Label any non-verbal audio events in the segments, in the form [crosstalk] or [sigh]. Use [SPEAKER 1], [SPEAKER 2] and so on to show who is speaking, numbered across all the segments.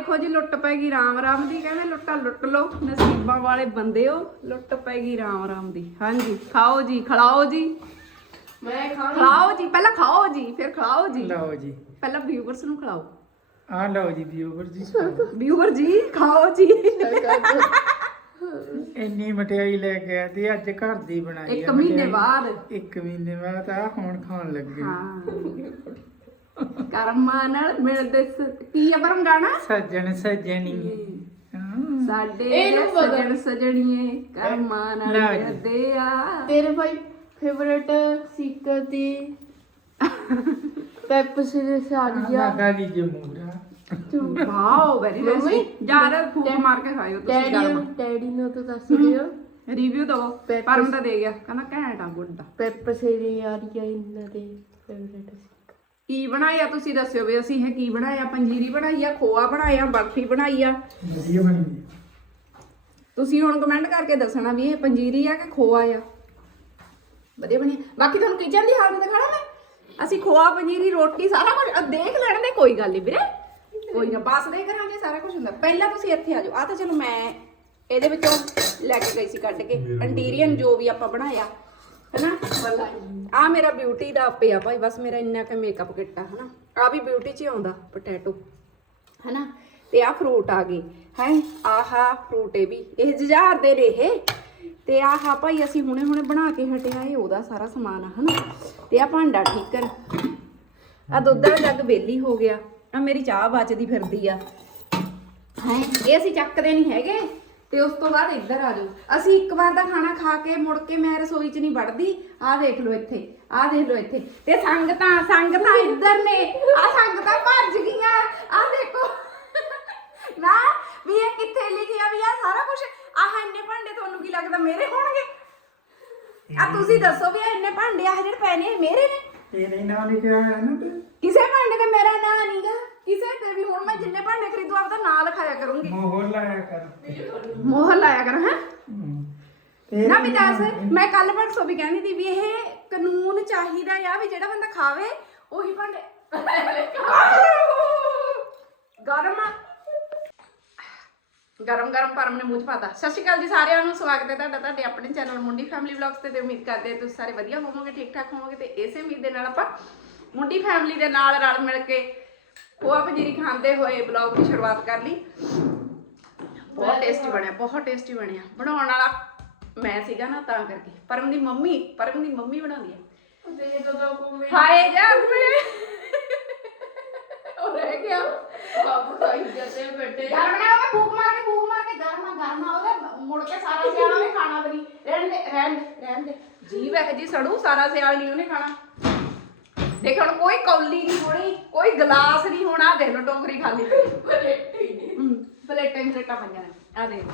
[SPEAKER 1] ਦੇਖੋ ਜੀ ਲੁੱਟ ਪੈਗੀ ਰਾਮ ਰਾਮ ਦੀ ਕਹਿੰਦੇ ਲੁੱਟਾ ਲੁੱਟ ਲਓ ਨਸੀਬਾਂ ਵਾਲੇ ਬੰਦੇ ਹੋ ਲੁੱਟ ਪੈਗੀ ਰਾਮ ਰਾਮ ਦੀ। ਹਾਂਜੀ ਖਾਓ ਜੀ ਖਿਲਾਓ ਜੀ।
[SPEAKER 2] ਮੈਂ ਖਾਣਾ।
[SPEAKER 1] ਖਿਲਾਓ ਜੀ ਪਹਿਲਾਂ ਖਾਓ ਜੀ ਫਿਰ ਖਿਲਾਓ ਜੀ।
[SPEAKER 3] ਲਓ ਜੀ।
[SPEAKER 1] ਪਹਿਲਾਂ ਵਿਊਵਰਸ ਨੂੰ ਖਿਲਾਓ।
[SPEAKER 3] ਆ ਲਓ ਜੀ ਵੀਵਰ ਜੀ
[SPEAKER 1] ਵਿਊਵਰ ਜੀ ਖਾਓ ਜੀ।
[SPEAKER 3] ਇੰਨੀ ਮਠਿਆਈ ਲੈ ਕੇ ਆਏ ਤੇ ਅੱਜ ਘਰ ਦੀ ਬਣਾਈ
[SPEAKER 1] ਇੱਕ ਮਹੀਨੇ। ਬਾਅਦ।
[SPEAKER 3] ਇੱਕ ਮਹੀਨੇ ਬਾਅਦ ਆ ਹੁਣ ਖਾਣ ਲੱਗੇ।
[SPEAKER 1] ਹਾਂ। ਕਰਮਾਂ ਨਾਲ ਮਿਲਦੇ ਸ- ਕੀ ਆ ਪਰਮ ਗਾਣਾ?
[SPEAKER 3] ਸੱਜਣ ਸੱਜਣੀ ਹਾਂ।
[SPEAKER 1] ਸਾਡੇ
[SPEAKER 2] ਇਹਨੂੰ ਪਤਾ।
[SPEAKER 1] ਸਜਣ ਸਜਣੀਏ ਕਰਮਾਂ ਨਾਲ
[SPEAKER 3] ਲੈ ਜੀ।
[SPEAKER 1] ਮਿਲਦੇ ਆ।
[SPEAKER 2] ਤੇਰੇ ਭਾਈ ਫੇਵਰਟ ਸਿੱਕਰ ਦੀ ਪੈਪਸੀ ਦੇ ਸਾਰੀਆ
[SPEAKER 3] ਲੱਗਾ ਵੀ ਜਮੂਰਾ
[SPEAKER 1] ਵਾਓ ਵੈਰੀ ਨਾਈਸ
[SPEAKER 2] ਮੰਮੀ,
[SPEAKER 1] ਯਾਰ ਫੂਕ ਮਾਰ ਕੇ ਖਾਇਓ ਤੁਸੀਂ
[SPEAKER 2] ਡੈਡੀ
[SPEAKER 1] ਗਰਮ।
[SPEAKER 2] ਡੈਡੀ ਨੂੰ ਤਾਂ ਦੱਸ ਦਿਓ।
[SPEAKER 1] ਰਿਵਿਊ
[SPEAKER 2] Peppers-
[SPEAKER 1] ਪਰਮ ਤਾਂ ਦੇ ਗਿਆ। ਕਹਿੰਦਾ ਘੈਂਟ ਆ ਗੁੱਡ ਆ।
[SPEAKER 2] ਪੈਪਸੀ ਦੀ ਆਰੀਆ ਇਹਨਾਂ ਦੇ ਫੇਵਰਟ
[SPEAKER 1] ਕੀ ਬਣਾਇਆ ਤੁਸੀਂ ਦੱਸਿਓ ਵੀ ਅਸੀਂ ਇਹ ਕੀ ਬਣਾਇਆ? ਪੰਜੀਰੀ ਬਣਾਈ ਆ ਖੋਆ ਬਣਾਇਆ ਬਰਫੀ ਬਣਾਈ ਆ।
[SPEAKER 3] ਵਧੀਆ ਬਣੀ
[SPEAKER 1] ਤੁਸੀਂ ਹੁਣ ਕਮੈਂਟ ਕਰਕੇ ਦੱਸਣਾ ਵੀ ਇਹ ਪੰਜੀਰੀ ਆ ਕਿ ਖੋਆ ਆ? ਵਧੀਆ ਬਣੀ। ਬਾਕੀ ਤੁਹਾਨੂੰ ਕਿਚਨ ਦੀ ਹਾਲਤ ਦਿਖਾਣਾ ਮੈਂ? ਅਸੀਂ ਖੋਆ ਪੰਜੀਰੀ ਰੋਟੀ ਸਾਰਾ ਕੁਝ ਦੇਖ ਲੈਣ ਦੇ ਕੋਈ ਗੱਲ ਨਹੀਂ ਵੀਰੇ। ਕੋਈ ਨਾ ਬਸ ਦੇ ਕਰਾਂਗੇ ਸਾਰਾ ਕੁਝ ਹੁੰਦਾ। ਪਹਿਲਾਂ ਤੁਸੀਂ ਇੱਥੇ ਆ ਜਾਓ। ਆ ਤਾਂ ਚਲੋ ਮੈਂ ਇਹਦੇ ਵਿੱਚੋਂ ਲੈ ਕੇ ਗਈ ਸੀ ਕੱਢ ਕੇ। ਇੰਟੀਰੀਅਰ ਜੋ ਵੀ ਆਪਾਂ ਬਣਾਇਆ। ਹੈਨਾ? ਆ ਮੇਰਾ ਬਿਊਟੀ ਦਾ ਪਿਆ ਭਾਈ, ਬਸ ਮੇਰਾ ਇੰਨਾ ਕੁ ਮੇਕਅਪ ਕਿੱਟ ਆ, ਹਨਾ। ਆ ਵੀ ਬਿਊਟੀ 'ਚ ਹੀ ਆਉਂਦਾ ਪੋਟੈਟੋ ਹਨਾ। ਤੇ ਆ ਫਰੂਟ ਆ ਗਏ, ਹੈ। ਆਹਾ ਫਰੂਟ ਇਹ ਵੀ, ਇਹ ਜੁਝਾਰ ਦੇ ਨੇ ਇਹ। ਤੇ ਆਹਾ ਭਾਈ ਅਸੀਂ ਹੁਣੇ ਹੁਣੇ ਬਣਾ ਕੇ ਹਟਿਆ, ਇਹ ਉਹਦਾ ਸਾਰਾ ਸਮਾਨ ਆ, ਹਨਾ। ਤੇ ਆ ਭਾਂਡਾ ਠੀਕਰ। ਆ ਦੁੱਧ ਵਾਲਾ ਜੱਗ ਬੇਲੀ ਹੋ ਗਿਆ। ਆ ਮੇਰੀ ਚਾਹ ਬਚਦੀ ਫਿਰਦੀ ਆ। ਹੈ, ਇਹ ਅਸੀਂ ਚੱਕਦੇ ਨਹੀਂ ਹੈਗੇ। ਤੇ ਉਸ ਤੋਂ ਬਾਅਦ ਇੱਧਰ ਆ ਜਾਓ। ਅਸੀਂ ਇੱਕ ਵਾਰ ਦਾ ਖਾਣਾ ਖਾ ਕੇ ਮੁੜ ਕੇ ਮੈਂ ਰਸੋਈ 'ਚ ਨਹੀਂ ਵੜਦੀ। ਆਹ ਦੇਖ ਲਓ ਇੱਥੇ ਆਹ ਦੇਖ ਲਓ ਇੱਥੇ। ਤੇ ਸੰਗਤਾਂ ਸੰਗਤਾਂ ਇੱਧਰ ਨੇ। ਆ ਸੰਗਤਾਂ ਭੱਜ ਗਈਆਂ। ਆਹ ਦੇਖੋ। ਨਾ ਵੀ ਇਹ ਕਿੱਥੇ ਲਿਖਿਆ ਵੀ ਆ ਸਾਰਾ ਕੁਝ ਆਹ ਇੰਨੇ ਭਾਂਡੇ ਤੁਹਾਨੂੰ ਕੀ ਲੱਗਦਾ ਮੇਰੇ ਹੋਣਗੇ? ਆ ਤੁਸੀਂ ਦੱਸੋ ਵੀ ਇਹ ਇੰਨੇ ਭਾਂਡੇ ਆ ਜਿਹੜੇ ਪਏ ਨੇ ਇਹ ਮੇਰੇ ਨੇ?
[SPEAKER 3] ਤੇਰੇ ਨਾਲ ਲਿਖਿਆ ਹੋਇਆ ਨਾ ਤੇ।
[SPEAKER 1] ਕਿਸੇ ਭਾਂਡੇ ਤੇ ਮੇਰਾ ਨਾਂ ਨਹੀਂਗਾ ਕਿਸੇ ਤੇ ਵੀ ਹੁਣ ਮੈਂ ਜਿੰਨੇ ਭਾਂਡੇ ਖਰੀਦੂ ਆਪਦਾ ਨਾਂ ਲਿਖਾਇਆ ਕਰੂੰਗੀ।
[SPEAKER 3] ਮੋਹਰ ਲਾਇਆ ਕਰ।
[SPEAKER 1] ਮੋਹਰ ਲਾਇਆ ਕਰ ਹੈ? ਨਾ ਵੀ ਦੱਸ ਮੈਂ ਕੱਲ ਪਰਸੋਂ ਵੀ ਕਹਿੰਦੀ ਸੀ ਵੀ ਇਹ ਕਾਨੂੰਨ ਚਾਹੀਦਾ ਆ ਵੀ ਜਿਹੜਾ ਬੰਦਾ ਖਾਵੇ ਉਹੀ ਭਾਂਡੇ। ਗਰਮ। ਗਰਮ ਗਰਮ ਪਰਮ ਨੇ ਮੂੰਹ ਚ ਪਾਤਾ। ਸਤਿ ਸ਼੍ਰੀ ਅਕਾਲ ਜੀ ਸਾਰਿਆਂ ਨੂੰ ਸਵਾਗਤ ਹੈ ਤੁਹਾਡਾ ਤੁਹਾਡੇ ਆਪਣੇ ਚੈਨਲ ਮੁੰਡੀ ਫੈਮਿਲੀ ਵਲੌਗਸ ਤੇ ਤੇ ਉਮੀਦ ਕਰਦੇ ਤੁਸੀਂ ਸਾਰੇ ਵਧੀਆ ਹੋਵੋਗੇ ਠੀਕ ਠਾਕ ਹੋਵੋਗੇ ਤੇ ਇਸੇ ਉਮੀਦ ਦੇ ਨਾਲ ਆਪਾਂ ਮੁੰਡੀ ਫੈਮਿਲੀ ਦੇ ਨਾਲ ਰਲ ਮਿਲ ਕੇ ਖੋਆ ਪੰਜੀਰੀ ਖਾਂਦੇ ਹੋਏ ਵਲੌਗ ਦੀ ਸ਼ੁਰੂਆਤ ਕਰ ਲਈ। ਬਹੁਤ ਟੇਸਟੀ ਬਣਿਆ ਬਹੁਤ ਟੇਸਟੀ ਬਣਿਆ। ਬਣਾਉਣ ਵਾਲਾ ਮੈਂ ਸੀਗਾ ਨਾ ਤਾਂ ਕਰਕੇ। ਪਰਮ ਦੀ ਮੰਮੀ ਪਰਮ ਦੀ ਮੰਮੀ ਬਣਾਉਂਦੀ ਹੈ
[SPEAKER 2] ਦੇ ਦੋ ਦੋ ਕੁਵੇਂ
[SPEAKER 1] ਹਾਏ ਜਾ ਉਹ ਰਹਿ ਗਿਆ।
[SPEAKER 2] ਬਾਬੂ ਖਾਈ ਜਾਂਦੇ ਬੈਠੇ।
[SPEAKER 1] ਗਰਮ ਨਾ ਹੋਵੇ ਫੂਕ ਮਾਰ ਕੇ ਫੂਕ ਮਾਰ ਕੇ ਗਰਮਾ ਗਰਮਾ ਉਹਦੇ ਮੁੜ ਕੇ ਸਾਰਾ ਸਿਆਲ ਉਹਨੇ ਖਾਣਾ ਵੀ ਨਹੀਂ। ਰਹਿਣ ਦੇ ਰਹਿਣ ਦੇ ਰਹਿਣ ਦੇ। ਜੀ ਵੈਸੇ ਜੀ ਸੜੂ ਸਾਰਾ ਸਿਆਲ ਨਹੀਂ ਉਹਨੇ ਖਾਣਾ। ਦੇਖ ਹੁਣ ਕੋਈ ਕੌਲੀ ਨਹੀਂ ਹੋਣੀ ਕੋਈ ਗਲਾਸ ਨਹੀਂ ਹੋਣਾ ਦੇਖ ਲਓ ਟੋਕਰੀ ਖਾਲੀ ਪਈ ਹਮ, ਪਲੇਟਾਂ ਹੀ ਪਲੇਟਾਂ ਪਈਆਂ ਨੇ ਆ ਦੇਖ।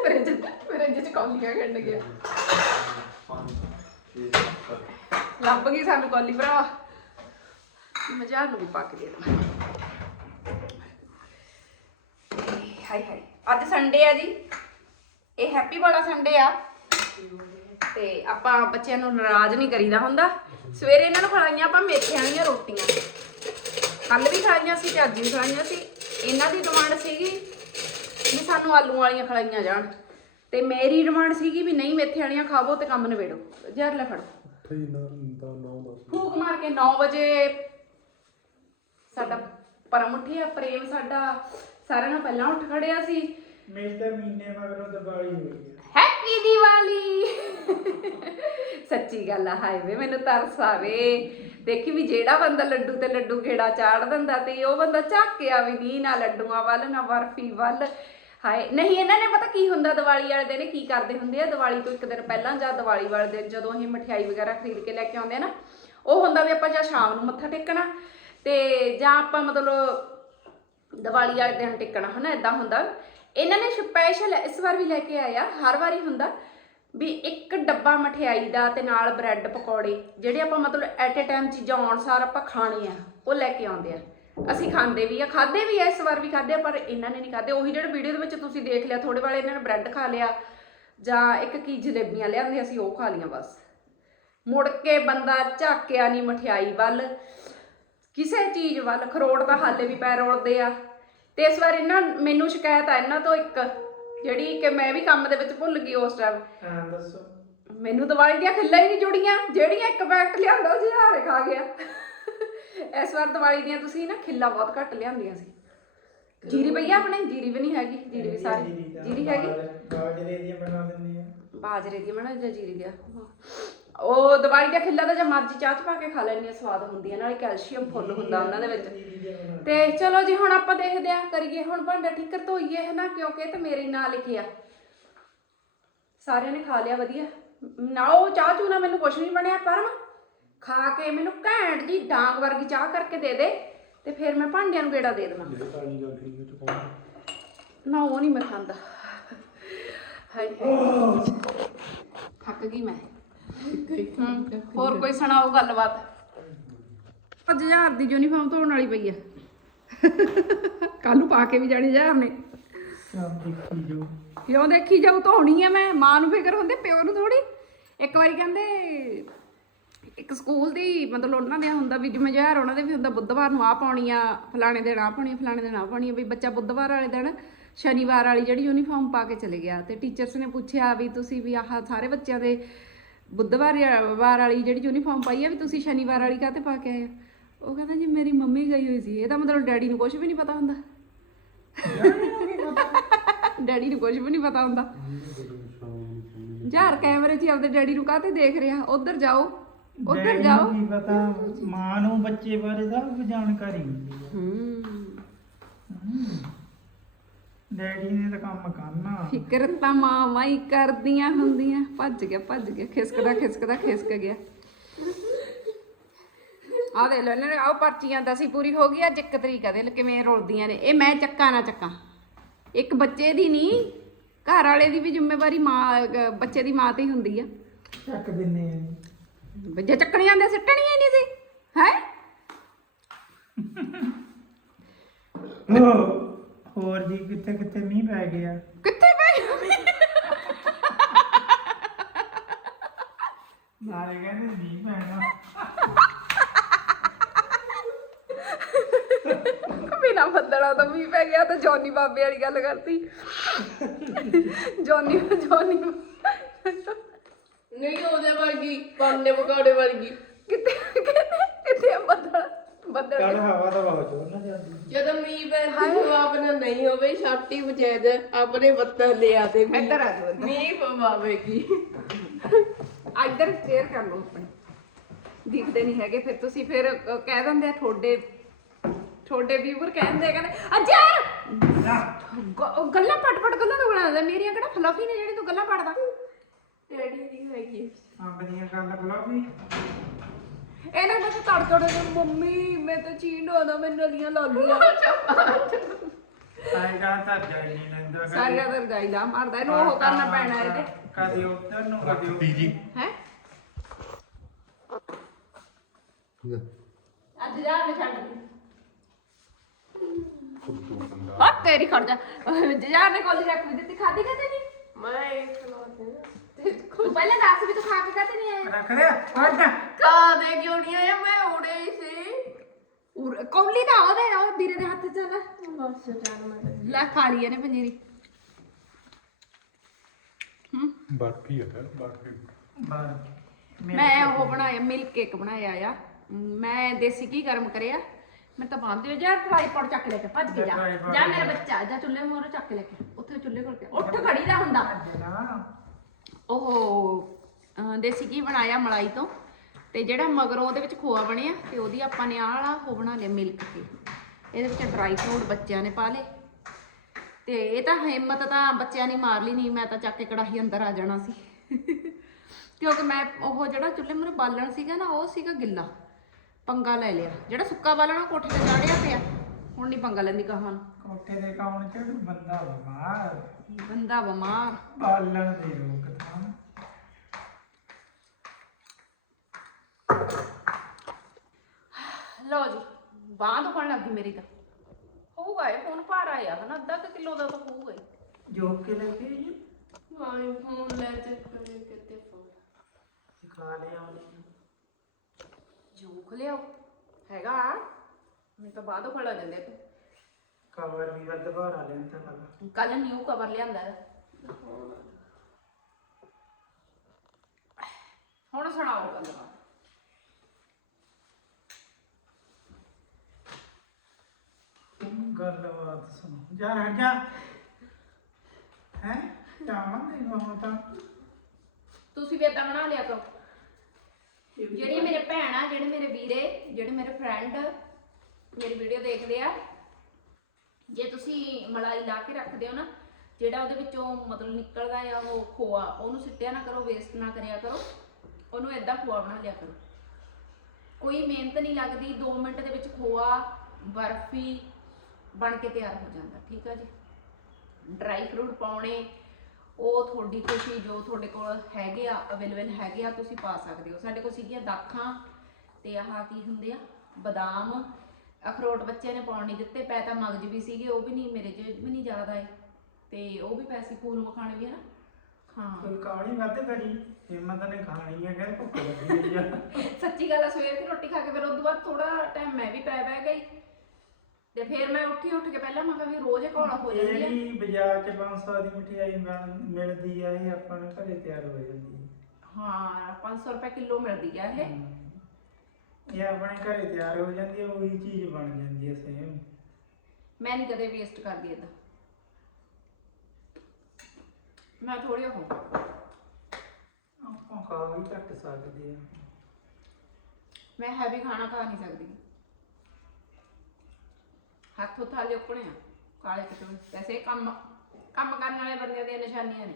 [SPEAKER 1] ਫਰਿੱਜ ਫਰਿੱਜ ਚ ਕੌਲੀਆਂ ਖੰਡ ਗਿਆ ਲੱਭ ਗਈ ਸਾਨੂੰ ਕੌਲੀ ਭਰਾ ਮਜ਼ਾਕ ਨੂੰ ਵੀ ਪਾ ਕੇ ਦੇ ਦਵਾਂ ਹਾਈ ਹਾਈ ਅੱਜ ਸੰਡੇ ਆ ਜੀ। ਇਹ ਹੈਪੀ ਵਾਲਾ ਸੰਡੇ ਆ। ਤੇ ਆਪਾਂ ਬੱਚਿਆਂ ਨੂੰ ਨਾਰਾਜ਼ ਨਹੀਂ ਕਰੀਦਾ ਹੁੰਦਾ। ਸਵੇਰੇ ਇਹਨਾਂ ਨੂੰ ਖਵਾਈਆਂ ਆਪਾਂ ਮੇਥਿਆਂ ਦੀਆਂ ਰੋਟੀਆਂ। ਕੱਲ ਵੀ ਖਾਈਆਂ ਸੀ ਤੇ ਅੱਜ ਵੀ ਖਾਈਆਂ ਸੀ। ਇਹਨਾਂ ਦੀ ਡਿਮਾਂਡ ਸੀਗੀ ਵੀ ਸਾਨੂੰ ਆਲੂ ਵਾਲੀਆਂ ਖਲਾਈਆਂ ਜਾਣ। ਤੇ ਮੇਰੀ ਡਿਮਾਂਡ ਸੀਗੀ ਵੀ ਨਹੀਂ ਮੇਥੇ ਵਾਲੀਆਂ ਖਾਵੋ ਤੇ ਕੰਮ ਨਿਬੇੜੋ। ਜਰ ਲੈ ਫੜੋ। ਫੂਕ ਮਾਰ ਕੇ 9 ਵਜੇ ਸਾਡਾ ਪਰਮ ਉੱਠਿਆ ਪ੍ਰੇਮ ਸਾਡਾ ਸਾਰਿਆਂ ਨਾਲ ਪਹਿਲਾਂ ਉੱਠ ਖੜਿਆ ਸੀ।
[SPEAKER 3] ਮੇਰੇ ਤਾਂ ਮਹੀਨੇ ਮਗਰੋਂ ਦੀਵਾਲੀ ਹੋਈ
[SPEAKER 1] ਹੈਪੀ ਦੀਵਾਲੀ [laughs] ਸੱਚੀ ਗੱਲ ਆ, ਹਾਏ ਵੇ, ਮੈਨੂੰ ਤਰਸ ਆਵੇ। ਦੇਖੀ ਵੀ ਜਿਹੜਾ ਬੰਦਾ ਲੱਡੂ ਤੇ ਲੱਡੂ ਖੇੜਾ ਚਾੜ ਦਿੰਦਾ ਤੇ ਉਹ ਬੰਦਾ ਝਾਕਿਆ ਵੀ ਨਹੀਂ ਨਾ ਲੱਡੂਆਂ ਵੱਲ, ਨਾ ਬਰਫੀ ਵੱਲ। ਹਾਏ, ਨਹੀਂ, ਇਹਨਾਂ ਨੇ ਪਤਾ ਕੀ ਹੁੰਦਾ, ਦੀਵਾਲੀ ਵਾਲੇ ਦਿਨ ਕੀ ਕਰਦੇ ਹੁੰਦੇ ਆ? ਦੀਵਾਲੀ ਤੋਂ ਇੱਕ ਦਿਨ ਪਹਿਲਾਂ ਜਾਂ ਦੀਵਾਲੀ ਵਾਲੇ ਦਿਨ ਜਦੋਂ ਅਸੀਂ ਮਠਿਆਈ ਵਗੈਰਾ ਖਰੀਦ ਕੇ ਲੈ ਕੇ ਆਉਂਦੇ ਆ ਨਾ, ਉਹ ਹੁੰਦਾ ਵੀ ਆਪਾਂ ਜਾਂ ਸ਼ਾਮ ਨੂੰ ਮੱਥਾ ਟੇਕਣਾ ਤੇ ਜਾਂ ਆਪਾਂ ਮਤਲਬ ਦੀਵਾਲੀ ਵਾਲੇ ਦਿਨ ਟੇਕਣਾ, ਹਨਾ ਇਦਾਂ ਹੁੰਦਾ। ਇਹਨਾਂ ਨੇ ਸਪੈਸ਼ਲ ਇਸ ਵਾਰ ਵੀ ਲੈ ਕੇ ਆਇਆ, ਹਰ ਵਾਰੀ ਹੁੰਦਾ ਵੀ ਇੱਕ ਡੱਬਾ ਮਠਿਆਈ ਦਾ ਤੇ ਨਾਲ ਬ੍ਰੈਡ ਪਕੌੜੇ, ਜਿਹੜੇ ਆਪਾਂ ਮਤਲਬ ਐਟ ਅ ਟਾਈਮ ਚੀਜ਼ਾਂ ਆਉਣ ਸਾਰ ਆਪਾਂ ਖਾਣੇ ਆ ਉਹ ਲੈ ਕੇ ਆਉਂਦੇ ਆ। ਅਸੀਂ ਖਾਂਦੇ ਵੀ ਆ ਖਾਦੇ ਵੀ ਆ, ਇਸ ਵਾਰ ਵੀ ਖਾਦੇ ਆ, ਪਰ ਇਹਨਾਂ ਨੇ ਨਹੀਂ ਖਾਦੇ ਉਹੀ ਜਿਹੜੇ ਵੀਡੀਓ ਦੇ ਵਿੱਚ ਤੁਸੀਂ ਦੇਖ ਲਿਆ ਥੋੜੇ ਵਾਲੇ ਇਹਨਾਂ ਨੇ ਬ੍ਰੈਡ ਖਾ ਲਿਆ, ਜਾਂ ਇੱਕ ਕੀ ਜਲੇਬੀਆਂ ਲਿਆਂਦੇ, ਅਸੀਂ ਉਹ ਖਾ ਲੀਆਂ ਬਸ। ਮੁੜ ਕੇ ਬੰਦਾ ਝਾਕਿਆ ਨਹੀਂ ਮਠਿਆਈ ਵੱਲ, ਕਿਸੇ ਚੀਜ਼ ਵੱਲ, ਖਰੋੜ ਦਾ ਹਾਲੇ ਵੀ ਪੈਰ ਰੋਲਦੇ ਆ। ਤੇ ਇਸ ਵਾਰ ਇਹਨਾਂ ਮੈਨੂੰ ਸ਼ਿਕਾਇਤ ਆ ਇਹਨਾਂ ਤੋਂ ਇੱਕ ਜਿਹੜੀ ਕਿ ਮੈਂ ਵੀ ਕੰਮ ਦੇ ਵਿੱਚ ਭੁੱਲ ਗਈ ਉਸ ਟਾਈਮ
[SPEAKER 3] ਹਾਂ ਦੱਸੋ।
[SPEAKER 1] ਮੈਨੂੰ ਦੀਵਾਲੀ ਦੀਆਂ ਖਿੱਲਾਂ ਹੀ ਨਹੀਂ ਜੁੜੀਆਂ ਜਿਹੜੀਆਂ ਇੱਕ ਪੈਕਟ ਲਿਆਂਦਾ ਉਹ ਹਜ਼ਾਰੇ ਖਾ ਗਿਆ। ਇਸ ਵਾਰ ਦੀਵਾਲੀ ਦੀਆਂ ਤੁਸੀਂ ਨਾ ਖਿੱਲਾਂ ਬਹੁਤ ਘੱਟ ਲਿਆਂਦੀਆਂ ਸੀ। ਜੀਰੀ ਪਈਆ ਆਪਣੇ? ਜੀਰੀ ਵੀ ਨਹੀਂ ਹੈਗੀ ਜੀਰੀ ਵੀ ਸਾਰੀ। ਜੀਰੀ ਹੈਗੀ?
[SPEAKER 3] ਬਾਜਰੇ ਦੀਆਂ ਬਣਾ ਦਿੰਦੇ ਆ।
[SPEAKER 1] ਬਾਜਰੇ ਦੀ ਬਣਾ ਜਾਂ ਜੀਰੀ ਦੀ ਉਹ ਦਵਾਈ ਦਾ ਖਿੱਲਾ ਤਾਂ ਜਾਂ ਮਰਜ਼ੀ ਚਾਹ ਚ ਪਾ ਕੇ ਖਾ ਲੈਣੀ ਸਵਾਦ ਹੁੰਦੀ ਹੈ ਨਾਲੇ ਕੈਲਸ਼ੀਅਮ ਫੁੱਲ ਹੁੰਦਾ ਉਹਨਾਂ ਦੇ ਵਿੱਚ। ਤੇ ਚਲੋ ਜੀ ਹੁਣ ਆਪਾਂ ਦੇਖਦੇ ਆ ਕਰੀਏ ਹੁਣ ਭਾਂਡਾ ਠੀਕਰ ਧੋਈਏ ਹੈ ਨਾ ਕਿਉਂਕਿ ਇਹ ਤਾਂ ਮੇਰੇ ਹੀ ਨਾਂ ਲਿਖਿਆ ਸਾਰਿਆਂ ਨੇ ਖਾ ਲਿਆ ਵਧੀਆ। ਨਾ ਉਹ ਚਾਹ ਚੂਨਾ ਮੈਨੂੰ ਕੁਛ ਨਹੀਂ ਬਣਿਆ ਪਰਮ। ਖਾ ਕੇ ਮੈਨੂੰ ਘੈਂਟ ਜੀ ਡਾਂਗ ਵਰਗੀ ਚਾਹ ਕਰਕੇ ਦੇ ਦੇ ਤੇ ਫਿਰ ਮੈਂ ਭਾਂਡਿਆਂ ਨੂੰ ਗੇੜਾ ਦੇ ਦੇਵਾਂ। ਨਾ ਉਹ ਨਹੀਂ ਮੈਂ ਖਾਂਦਾ। ਹਾਏ ਹਾਏ। ਥੱਕ ਗਈ ਮੈਂ। ਹੋਰ ਕੋਈ ਸੁਣਾਓ ਗੱਲਬਾਤ? ਅੱਜ ਹਜ਼ਾਰ ਦੀ ਯੂਨੀਫਾਰਮ ਧੋਣ ਵਾਲੀ ਪਈ ਆ। ਕੱਲ ਨੂੰ ਪਾ ਕੇ ਵੀ ਜਾਣੀ ਹਜ਼ਾਰ ਨੇ।
[SPEAKER 3] ਸਭ ਦੇਖੀ ਜੋ
[SPEAKER 1] ਕਿਉਂ ਦੇਖੀ ਜਾਊ? ਧੋਣੀ ਆ ਮੈਂ। ਮਾਂ ਨੂੰ ਫਿਕਰ ਹੁੰਦੇ ਪਿਓ ਨੂੰ ਥੋੜੀ ਇੱਕ ਵਾਰੀ ਕਹਿੰਦੇ ਇੱਕ ਸਕੂਲ ਦੀ ਮਤਲਬ ਉਹਨਾਂ ਦੇ ਹੁੰਦਾ ਵੀ ਜਿਵੇਂ ਯਾਰ ਉਹਨਾਂ ਦੇ ਵੀ ਹੁੰਦਾ ਬੁੱਧਵਾਰ ਨੂੰ ਆ ਪਾਉਣੀ ਆ ਫਲਾਣੇ ਦਿਨ ਆ ਪਾਉਣੀ ਆ ਫਲਾਣੇ ਦਿਨ ਆ ਪਾਉਣੀ ਆ। ਵੀ ਬੱਚਾ ਬੁੱਧਵਾਰ ਵਾਲੇ ਦਿਨ ਸ਼ਨੀਵਾਰ ਵਾਲੀ ਜਿਹੜੀ ਯੂਨੀਫਾਰਮ ਪਾ ਕੇ ਚਲੇ ਗਿਆ। ਤੇ ਟੀਚਰਸ ਨੇ ਪੁੱਛਿਆ ਵੀ ਤੁਸੀਂ ਵੀ ਆਹ ਸਾਰੇ ਬੱਚਿਆਂ ਦੇ ਬੁੱਧਵਾਰ ਵਾਰ ਵਾਲੀ ਜਿਹੜੀ ਯੂਨੀਫਾਰਮ ਪਾਈ ਆ ਵੀ ਤੁਸੀਂ ਸ਼ਨੀਵਾਰ ਵਾਲੀ ਕਾਹਤੇ ਪਾ ਕੇ ਆਏ ਆ? ਉਹ ਕਹਿੰਦਾ ਜੀ ਮੇਰੀ ਮੰਮੀ ਗਈ ਹੋਈ ਸੀ। ਇਹਦਾ ਮਤਲਬ ਡੈਡੀ ਨੂੰ ਕੁਝ ਵੀ ਨਹੀਂ ਪਤਾ ਹੁੰਦਾ। ਡੈਡੀ ਨੂੰ ਕੁਝ ਵੀ ਨਹੀਂ ਪਤਾ ਹੁੰਦਾ। ਯਾਰ ਕੈਮਰੇ 'ਚ ਹੀ ਆਪਦੇ ਡੈਡੀ ਨੂੰ ਕਾਹਤੇ ਦੇਖ ਰਿਹਾ? ਉਧਰ ਜਾਓ। ਉਧਰ ਜਾਓ।
[SPEAKER 3] ਕੀ ਪਤਾ? ਮਾਂ ਨੂੰ ਬੱਚੇ ਬਾਰੇ ਸਭ ਜਾਣਕਾਰੀ ਹੁੰਦੀ ਹੈ।
[SPEAKER 1] ਹੂੰ।
[SPEAKER 3] ਡੈਡੀ ਨੇ ਤਾਂ ਕੰਮ ਕਰਨਾ।
[SPEAKER 1] ਫਿਕਰ ਤਾਂ ਮਾਵਾਂ ਹੀ ਕਰਦੀਆਂ ਹੁੰਦੀਆਂ। ਭੱਜ ਗਿਆ ਭੱਜ ਗਿਆ ਖਿਸਕਦਾ ਖਿਸਕਦਾ ਖਿਸਕ ਗਿਆ। ਆ ਦੇ ਲੈ ਲੈ ਆਓ ਪਰਚੀਆਂ ਦਸੀ ਪੂਰੀ ਹੋ ਗਈ ਅੱਜ ਇੱਕ ਤਰੀਕ ਆ ਦੇ ਕਿਵੇਂ ਰੁਲਦੀਆਂ ਨੇ। ਇਹ ਮੈਂ ਚੱਕਾਂ ਨਾ ਚੱਕਾਂ। ਇੱਕ ਬੱਚੇ ਦੀ ਨਹੀਂ ਘਰ ਵਾਲੇ ਦੀ ਵੀ ਜ਼ਿੰਮੇਵਾਰੀ ਮਾਂ ਬੱਚੇ ਦੀ ਮਾਂ ਤੇ ਹੀ ਹੁੰਦੀ ਆ।
[SPEAKER 3] ਚੱਕ ਦਿੰਨੇ ਆ।
[SPEAKER 1] ਜੇ ਚੱਕਣੀ ਆਂਦੇ ਸਿੱਟਣੀਆਂ ਨਹੀਂ ਸੀ ਹੋ?
[SPEAKER 3] ਹੋਰ ਜੀ ਕਿੱਥੇ ਕਿੱਥੇ ਮੀਂਹ ਪੈ ਗਿਆ?
[SPEAKER 1] ਕਿੱਥੇ ਪੈ ਗਈ
[SPEAKER 3] ਨਾਲੇ ਕਹਿੰਦੇ ਮੀਂਹ ਪੈਣਾ
[SPEAKER 1] ਬਿਨਾ ਬੱਦਲਾ ਤਾਂ ਵੀ ਪੈ ਗਿਆ ਤਾਂ ਜੌਨੀ ਬਾਬੇ ਵਾਲੀ ਗੱਲ ਕਰਤੀ। ਜੌਨੀ ਜੌਨੀ
[SPEAKER 2] ਨਹੀਂ ਉਹਦੇ ਵਰਗੀ ਪਾਂਡੇ ਪਕੌੜੇ ਵਰਗੀ।
[SPEAKER 1] ਕਿੱਥੇ ਕਿੱਥੇ ਕਿੱਥੇ ਆ ਬੱਦਲ
[SPEAKER 3] ਕੱਲ ਹਵਾ ਤਾਂ ਬਹੁਤ ਜ਼ੋਰ ਨਾਲ ਚੱਲਦੀ
[SPEAKER 2] ਜਦੋਂ ਮੀਂਹ ਪੈਂਦੀ ਹਵਾ ਆਪਣਾ ਨਹੀਂ ਹੋਵੇ ਛਾਤੀ ਬਚੇ ਦੇ ਆਪਣੇ ਬੱਤਰ ਲਿਆ ਦੇ ਮੀਂਹ।
[SPEAKER 1] ਇੱਧਰ ਆ ਜਾਓ, ਇੱਧਰ।
[SPEAKER 2] ਮੀਂਹ ਪਵਾਵੇਗੀ।
[SPEAKER 1] ਇੱਧਰ ਸ਼ੇਅਰ ਕਰ ਲਓ ਆਪਣੇ। ਦਿਖਦੇ ਨਹੀਂ ਹੈਗੇ ਫਿਰ ਤੁਸੀਂ ਫਿਰ ਅਹ, ਕਹਿ ਦਿੰਦੇ ਆ ਤੁਹਾਡੇ ਤੁਹਾਡੇ ਵੀਵਰ ਕਹਿੰਦੇ ਆ, ਕਹਿੰਦੇ ਅੱਜ ਯਾਰ ਗੱਲਾਂ ਪਟ ਪਟ ਗੱਲਾਂ ਤੋਂ ਬਣਾਉਂਦਾ ਮੇਰੀਆਂ ਕਿਹੜਾ ਫਲਫੀ ਨੇ ਜਿਹੜੀ ਤੂੰ ਗੱਲਾਂ ਪੜਦਾ?
[SPEAKER 2] ਡੈਡੀ ਦੀ ਹੈਗੀ
[SPEAKER 3] ਅੰਬ ਦੀਆਂ ਗੱਲ ਵੀ
[SPEAKER 1] ਇਹਨਾਂ ਨੇ ਤਾਂ ਤੜ ਤੜ ਕੇ ਮੰਮੀ ਮੈਂ ਤਾਂ ਚੀਨ ਹੋਦਾ ਮੈਨੂੰ ਨਲੀਆਂ ਲੱਗ ਗਈਆਂ
[SPEAKER 3] ਆਏਗਾ ਤਾਂ ਜਾਈ ਨਹੀਂ ਲੈਂਦਾ
[SPEAKER 1] ਸਾਰਿਆਂ ਦਾ ਰਜਾਈਲਾ ਮਾਰਦਾ ਇਹਨੂੰ ਉਹ ਕਰਨਾ ਪੈਣਾ ਇਹਦੇ।
[SPEAKER 3] ਕਦੇ ਉੱਧਰ ਨੂੰ ਕਦੇ ਉੱਧਰ।
[SPEAKER 1] ਹੈ? ਅੱਜ ਜਾ ਮੈਂ ਛੱਡ ਹਾਂ ਤੇਰੀ ਖੜ ਜਾ। ਜਾ ਨੇ ਕੋਲੀ ਰੱਖ ਵੀ ਦਿੱਤੀ। ਖਾਦੀ ਕਦੇ ਨਹੀਂ?
[SPEAKER 2] ਮੈਂ ਖਲੋਤੇ
[SPEAKER 1] ਤੂੰ ਪਹਿਲਾਂ ਦੱਸ ਵੀ ਤੂੰ ਖਾ ਕੇ ਕਦੇ ਨਹੀਂ ਆਇਆ?
[SPEAKER 3] ਰੱਖ ਦੇ ਹਟ
[SPEAKER 2] ਕਾ ਦੇ ਕਿਉਂ ਨਹੀਂ ਆਇਆ? ਮੈਂ ਉੜੇ ਹੀ ਸੀ।
[SPEAKER 1] ਉਰ- ਕੌਲੀ ਤਾਂ ਉਹਦੇ ਉਹ ਵੀਰੇ ਦੇ ਹੱਥ ਚ ਆ ਲੈ।
[SPEAKER 2] ਬਸ ਜਾਨ ਮੈਂ
[SPEAKER 1] ਲੈ ਖਾ ਲਈ ਇਹਨੇ ਪੰਜੀਰੀ।
[SPEAKER 4] ਬਾਕੀ ਹੈ ਬਾਕੀ।
[SPEAKER 3] ਬਾਹਰ
[SPEAKER 1] ਮੈਂ ਉਹ ਬਣਾਇਆ ਮਿਲਕ ਕੇਕ ਬਣਾਇਆ ਆ। ਮੈਂ ਦੇਸੀ ਘੀ ਗਰਮ ਕਰਿਆ। ਮੈਂ ਤਾਂ ਬੰਦ ਹੋ ਜਾ ਟ੍ਰਾਈਪੋਡ ਚੱਕ ਲੈ ਕੇ ਭੱਜ ਕੇ ਜਾ ਜਾ। ਮੇਰਾ ਬੱਚਾ ਜਾ ਚੁੱਲ੍ਹੇ ਮੋਰ ਚੱਕ ਲੈ ਕੇ। ਉੱਥੇ ਚੁੱਲ੍ਹੇ ਕੋਲ ਕੇ ਉੱਠ ਖੜੀ ਦਾ ਹੁੰਦਾ।
[SPEAKER 3] ਨਾ
[SPEAKER 1] ਉਹ ਅਹ, ਦੇਸੀ ਘੀ ਬਣਾਇਆ ਮਲਾਈ ਤੋਂ। ਤੇ ਜਿਹੜਾ ਮਗਰੋਂ ਉਹਦੇ ਵਿੱਚ ਖੋਆ ਬਣਿਆ ਤੇ ਉਹਦੀ ਆਪਾਂ ਨੇ ਆਹ ਵਾਲਾ ਉਹ ਬਣਾ ਲਿਆ ਮਿਲਕ ਕੇ। ਇਹਦੇ ਵਿੱਚ ਡਰਾਈ ਫਰੂਟ ਬੱਚਿਆਂ ਨੇ ਪਾ ਲਏ। ਤੇ ਇਹ ਤਾਂ ਹਿੰਮਤ ਤਾਂ ਬੱਚਿਆਂ ਨੇ ਮਾਰ ਲਈ ਨਹੀਂ ਮੈਂ ਤਾਂ ਚੱਕ ਕੇ ਕੜਾਹੀ ਅੰਦਰ ਆ ਜਾਣਾ ਸੀ। ਕਿਉਂਕਿ ਮੈਂ ਉਹ ਜਿਹੜਾ ਚੁੱਲ੍ਹੇ ਮੂਰੇ ਬਾਲਣ ਸੀਗਾ ਨਾ ਉਹ ਸੀਗਾ ਗਿੱਲਾ। ਪੰਗਾ ਲੈ ਲਿਆ। ਜਿਹੜਾ ਸੁੱਕਾ ਬਾਲਣ ਉਹ ਕੋਠੇ ਤੇ ਚਾੜਿਆ ਪਿਆ। ਹੁਣ ਨਹੀਂ ਪੰਗਾ ਲੈਂਦੀ ਕਹਾਂ ਨੂੰ।
[SPEAKER 3] ਕੋਠੇ ਦੇ ਕੌਣ ਚੜ ਬੰਦਾ ਬਿਮਾਰ।
[SPEAKER 1] ਬੰਦਾ ਬਿਮਾਰ।
[SPEAKER 3] ਬਾਲਣ ਦੀ ਰੋਕ ਥਾਂ।
[SPEAKER 1] ਲਓ ਜੀ ਬਾਂਹ ਦੁਖਣ ਲੱਗੀ ਮੇਰੀ ਤਾਂ। ਹੋਊਗਾ ਇਹ ਫੋਨ ਭਾਰ ਆਇਆ ਹਨਾ ਅੱਧਾ ਕੁ ਕਿਲੋ ਦਾ ਤਾਂ ਹੋਊਗਾ ਹੀ।
[SPEAKER 3] ਜੋ ਕੇ ਲੱਗੇ ਜੀ
[SPEAKER 2] ਮਾਈ ਫੋਨ ਲੈ ਤੇ ਕਰੇ ਕਿਤੇ ਫੋਨ।
[SPEAKER 3] ਸਿਖਾ ਲਿਆ ਉਹਨੇ।
[SPEAKER 1] ਜੂਖ ਲਿਓ ਹੈਗਾ। ਮੈਨੂੰ ਤਾਂ ਬਾਅਦੋਂ ਖੜਾ ਜਾਂਦੇ ਤੂੰ।
[SPEAKER 3] ਕਵਰ ਵੀ ਵੱਧ ਭਾਰਾ ਲੈਂਦਾ ਕੱਲ
[SPEAKER 1] ਕੱਲ ਨਿਊ ਕਵਰ ਲਿਆਂਦਾ। ਹੁਣ ਸੁਣਾਓ ਗੱਲਬਾਤ
[SPEAKER 3] ਗੱਲਬਾਤ ਸੁਣੋ। ਜਾ ਹਟ ਜਾ। ਹੈ? ਜਾਵਾਂਗੇ ਉਹ ਤਾਂ।
[SPEAKER 1] ਤੁਸੀਂ ਵੀ ਏਦਾਂ ਬਣਾ ਲਿਆ ਕਰੋ। ਜਿਹੜੀਆਂ ਮੇਰੇ ਭੈਣਾਂ ਜਿਹੜੇ ਮੇਰੇ ਵੀਰੇ ਜਿਹੜੇ ਮੇਰੇ ਫਰੈਂਡ ਮੇਰੀ ਵੀਡੀਓ ਦੇਖਦੇ ਆ। ਜੇ ਤੁਸੀਂ ਮਲਾਈ ਲਾ ਕੇ ਰੱਖਦੇ ਹੋ ਨਾ, ਜਿਹੜਾ ਉਹਦੇ ਵਿੱਚੋਂ ਮਤਲਬ ਨਿਕਲਦਾ ਆ ਉਹ ਖੋਆ, ਉਹਨੂੰ ਸਿੱਟਿਆ ਨਾ ਕਰੋ ਵੇਸਟ ਨਾ ਕਰਿਆ ਕਰੋ, ਉਹਨੂੰ ਏਦਾਂ ਖੋਆ ਬਣਾ ਲਿਆ ਕਰੋ। ਕੋਈ ਮਿਹਨਤ ਨਹੀਂ ਲੱਗਦੀ 2 ਮਿੰਟ ਦੇ ਵਿੱਚ ਖੋਆ, ਬਰਫੀ ਬਣ ਕੇ ਤਿਆਰ ਹੋ ਜਾਂਦਾ, ਠੀਕ ਆ ਜੀ। ਡਰਾਈ ਫਰੂਟ ਪਾਉਣੇ, ਉਹ ਤੁਹਾਡੀ ਖੁਸ਼ੀ ਜੋ ਤੁਹਾਡੇ ਕੋਲ ਹੈਗੇ ਆ ਅਵੇਲੇਬਲ ਹੈਗੇ ਆ, ਤੁਸੀਂ ਪਾ ਸਕਦੇ ਹੋ। ਸਾਡੇ ਕੋਲ ਸੀਗੀਆਂ ਦਾਖਾਂ ਤੇ ਆਹ ਕੀ ਹੁੰਦੇ ਆ, ਬਦਾਮ ਅਖਰੋਟ ਬੱਚਿਆਂ ਨੇ ਪਾਉਣ ਨਹੀਂ ਦਿੱਤੇ ਪੈ ਤਾਂ ਮਗਜ ਵੀ ਸੀਗੇ ਉਹ ਵੀ ਨਹੀਂ ਮੇਰੇ ਚ ਵੀ ਨਹੀਂ ਯਾਦ ਆਏ। ਤੇ ਉਹ ਵੀ ਪੈਸੇ ਫੂਲ ਮਖਾਣੇ ਵੀ ਨਾ। ਹਾਂ।
[SPEAKER 3] ਕਾਲੀ ਵੱਧ ਕਰੀ ਹਿੰਮਤ ਨੇ ਖਾਣੀ ਹੈ ਕਹਿੰਦੇ ਭੁੱਖ ਲੱਗੀ ਆ। [laughs]
[SPEAKER 1] ਸੱਚੀ ਗੱਲ ਆ ਸਵੇਰ ਦੀ ਰੋਟੀ ਖਾ ਕੇ ਫਿਰ ਉਸ ਤੋਂ ਬਾਅਦ ਥੋੜਾ ਟਾਈਮ ਮੈਂ ਵੀ ਪੈ ਬਹਿ ਗਈ। ਤੇ ਫਿਰ ਮੈਂ ਉੱਠੀ ਉੱਠ ਕੇ ਪਹਿਲਾਂ ਮੈਂ ਕਿਹਾ ਵੀ ਰੋਜ਼ ਘੋਲਾ ਹੋ ਜਾਂਦੀ ਹੈ
[SPEAKER 3] ਜਿਹੜੀ ਬਾਜ਼ਾਰ 'ਚ 500 ਦੀ ਮਠਿਆਈ ਮਿਲ- ਮਿਲਦੀ ਆ ਇਹ ਆਪਾਂ ਨੂੰ ਘਰੇ ਤਿਆਰ ਹੋ ਜਾਂਦੀ ਹੈ
[SPEAKER 1] ਹਾਂ 500 ਰੁਪਏ ਕਿਲੋ ਮਿਲਦੀ ਆ ਇਹ।
[SPEAKER 3] ਹਮ। ਇਹ ਆਪਣੇ ਘਰੇ ਤਿਆਰ ਹੋ ਜਾਂਦੀ ਹੈ ਉਹੀ ਚੀਜ਼ ਬਣ ਜਾਂਦੀ ਹੈ ਸੇਮ
[SPEAKER 1] ਮੈਂ ਨਹੀਂ ਕਦੇ ਵੇਸਟ ਕਰਦੀ ਏਦਾਂ। ਮੈਂ ਥੋੜੀ ਹੋ
[SPEAKER 3] ਆਪਾਂ ਖਾ ਵੀ ਘੱਟ ਸਕਦੇ ਆ
[SPEAKER 1] ਮੈਂ ਹੈਵੀ ਖਾਣਾ ਖਾ ਨਹੀਂ ਸਕਦੀ। ਹੱਥ ਉਥਾਲੇ ਉੱਪਣੇ ਆ ਕਾਲੇ ਕਿਤੇ ਵੈਸੇ ਕੰਮ ਕੰਮ ਕਰਨ ਵਾਲੇ ਬੰਦਿਆਂ ਦੀਆਂ ਨਿਸ਼ਾਨੀਆਂ ਨੇ।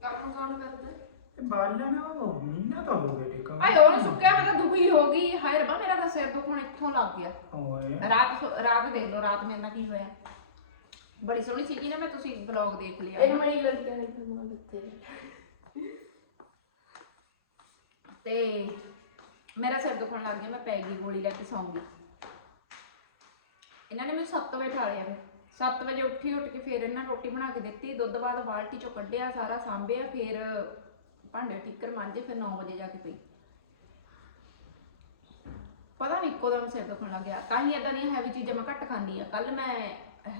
[SPEAKER 1] ਕੰਮ ਕੌਣ ਕਰਦਾ?
[SPEAKER 3] ਨਾ ਉਹ ਮਹੀਨਾ ਤਾਂ ਹੋ ਗਿਆ ਟਿਕਾ
[SPEAKER 1] ਆਏ ਉਹ ਸੁੱਕਿਆ ਮੈਂ ਤਾਂ ਦੁਖੀ ਹੋ ਗਈ। ਹਾਏ ਰੱਬਾ ਮੇਰਾ ਤਾਂ ਸਿਰ ਦੁਖਣ ਇੱਥੋਂ ਲੱਗ ਗਿਆ।
[SPEAKER 3] ਓਏ।
[SPEAKER 1] ਰਾਤ ਸੋ- ਰਾਤ ਦੇਖ ਲਓ ਰਾਤ ਮੇਰੇ ਨਾਲ ਕੀ ਹੋਇਆ। ਬੜੀ ਸੋਹਣੀ ਸੀਗੀ ਨਾ ਮੈਂ ਤੁਸੀਂ ਬਲੌਗ ਦੇਖ ਲਿਆ।
[SPEAKER 2] ਇਹ ਮਣੀ ਲੜਕੀਆਂ ਨੇ ਫਿਲਮਾਂ ਦਿੱਤੇ।
[SPEAKER 1] ਤੇ ਮੇਰਾ ਸਿਰ ਦੁਖਣ ਲੱਗ ਗਿਆ ਮੈਂ ਪੈ ਗਈ ਗੋਲੀ ਲੈ ਕੇ ਸੌਂ ਗਈ। ਇਹਨਾਂ ਨੇ ਮੈਨੂੰ 7 ਵਜੇ ਠਾ ਲਿਆ ਫਿਰ। 7 ਵਜੇ ਉੱਠੀ ਉੱਠ ਕੇ ਫਿਰ ਇਹਨਾਂ ਰੋਟੀ ਬਣਾ ਕੇ ਦਿੱਤੀ। ਦੁੱਧ ਬਾਅਦ ਬਾਲਟੀ ਚੋਂ ਕੱਢਿਆ ਸਾਰਾ ਸਾਂਭਿਆ ਫਿਰ ਭਾਂਡੇ ਠੀਕਰ ਮਾਂਜੇ ਫਿਰ 9 ਵਜੇ ਜਾ ਕੇ ਪਈ। ਪਤਾ ਨਹੀਂ ਇੱਕੋ ਦਮ ਸਿਰ ਦੁਖਣ ਲੱਗ ਗਿਆ ਤਾਂ ਹੀ ਏਦਾਂ ਦੀਆਂ ਹੈਵੀ ਚੀਜ਼ਾਂ ਮੈਂ ਘੱਟ ਖਾਂਦੀ ਆ ਕੱਲ ਮੈਂ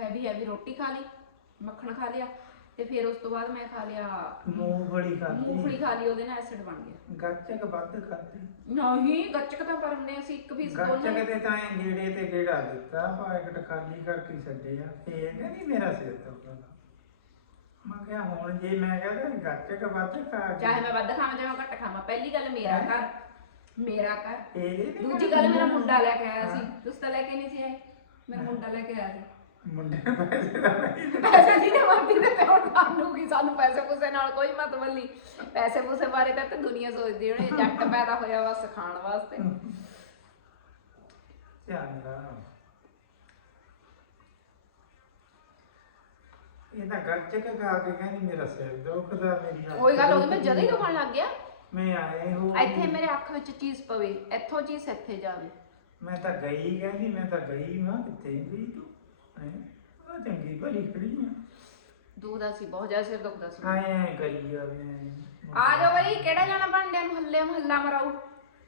[SPEAKER 1] ਹੈਵੀ ਹੈਵੀ ਰੋਟੀ ਖਾ ਲਈ ਮੱਖਣ ਖਾ ਲਿਆ ਤੇ ਫਿਰ ਉਸ ਤੋਂ ਬਾਅਦ ਮੈਂ ਖਾ ਲਿਆ
[SPEAKER 3] ਮੂੰਗਫਲੀ
[SPEAKER 1] ਮੂੰਗਫਲੀ
[SPEAKER 3] ਖਾਦੀ
[SPEAKER 1] ਖਾ ਲਈ ਉਹਦੇ ਨਾਲ ਐਸਿਡ ਬਣ ਗਿਆ।
[SPEAKER 3] ਗੱਚਕ ਵੱਧ ਖਾਦੀ
[SPEAKER 1] ਨਹੀਂ ਗੱਚਕ ਤਾਂ ਪਰਮਨੇ ਅਸੀਂ ਇੱਕ ਪੀਸ ਦੋਨੇ
[SPEAKER 3] ਗੱਚਕ ਤੇ ਤਾਂ ਇਹ ਗੇੜੇ ਤੇ ਗੇੜਾ ਦਿੱਤਾ ਪਾਇਕਟ ਖਾਲੀ ਕਰਕੇ ਛੱਡਿਆ ਇਹ ਕਹਿੰਦੀ ਮੇਰਾ ਸਿਰ ਦੁਖਦਾ। ਮੈਂ ਕਿਹਾ ਹੁਣ ਜੇ ਮੈਂ ਕਹਿੰਦਾ ਗੱਚਕ ਵੱਧ ਖਾ ਕੇ
[SPEAKER 1] ਚਾਹੇ ਮੈਂ ਵੱਧ ਖਾਵਾਂ ਚਾਹੇ ਮੈਂ ਘੱਟ ਖਾਵਾਂ ਪਹਿਲੀ ਗੱਲ ਮੇਰਾ ਘਰ ਮੇਰਾ ਘਰ। ਦੂਜੀ ਗੱਲ ਮੇਰਾ ਮੁੰਡਾ ਲੈ ਕੇ ਆਇਆ ਸੀ। ਤੁਸੀਂ ਤਾਂ ਲੈ ਕੇ ਨਹੀਂ ਸੀ ਆਏ। ਮੇਰਾ ਮੁੰਡਾ ਲੈ ਕੇ ਆਇਆ ਸੀ।
[SPEAKER 3] ਮੁੰਡੇ ਨੂੰ ਪੈਸੇ ਦਾ ਨਹੀਂ
[SPEAKER 1] ਪੈਸੇ ਜਿਹਨੇ ਮਰਦੀ ਦੇ ਤੇ ਹੁਣ ਸਾਨੂੰ ਕੀ ਸਾਨੂੰ ਪੈਸੇ ਪੂਸੇ ਨਾਲ ਕੋਈ ਮਤਲਬ ਨਹੀਂ। ਪੈਸੇ ਪੂਸੇ ਬਾਰੇ ਤਾਂ ਤੇ ਦੁਨੀਆ ਸੋਚਦੀ ਹੋਣੀ ਜੱਟ ਪੈਦਾ ਹੋਇਆ ਵਾ ਸਿਖਾਉਣ ਵਾਸਤੇ।
[SPEAKER 3] ਧਿਆਨ ਨਾਲ। ਇਹ ਤਾਂ ਗੱਚਕ ਖਾ ਕੇ ਕਹਿੰਦੀ ਮੇਰਾ ਸਿਰ ਦੁਖਦਾ ਮੇਰੀ ਅੱਖ
[SPEAKER 1] ਉਹੀ ਗੱਲ ਹੋ ਗਈ ਮੈਂ ਜਦੇ ਹੀ। ਦੁਖਣ ਲੱਗ ਗਿਆ।
[SPEAKER 3] ਮੈਂ ਆਏ ਹੋ।
[SPEAKER 1] ਇੱਥੇ ਮੇਰੇ ਅੱਖ ਵਿੱਚ ਚੀਜ਼ ਪਵੇ ਇੱਥੋਂ ਚੀਜ਼ ਇੱਥੇ ਜਾਵੇ।
[SPEAKER 3] ਮੈਂ ਤਾਂ ਗਈ ਕਹਿੰਦੀ ਮੈਂ ਤਾਂ ਗਈ ਮਾਂ ਕਿੱਥੇ ਗਈ ਤੂੰ? ਹੈਂ? ਉਹ ਚੰਗੀ ਭਲੀ ਖੜੀ ਆ।
[SPEAKER 1] ਸੀ ਬਹੁਤ ਜ਼ਿਆਦਾ ਸਿਰ ਦੁਖਦਾ ਸੀ।
[SPEAKER 3] ਆਏ ਕਰੀ ਜਾਵੇ।
[SPEAKER 1] ਆ ਜਾਓ ਬਈ ਕਿਹੜਾ ਜਾਣਾ ਭਾਂਡਿਆਂ ਨੂੰ ਹੱਲੇ ਮਹੱਲਾ ਮਰਾਉ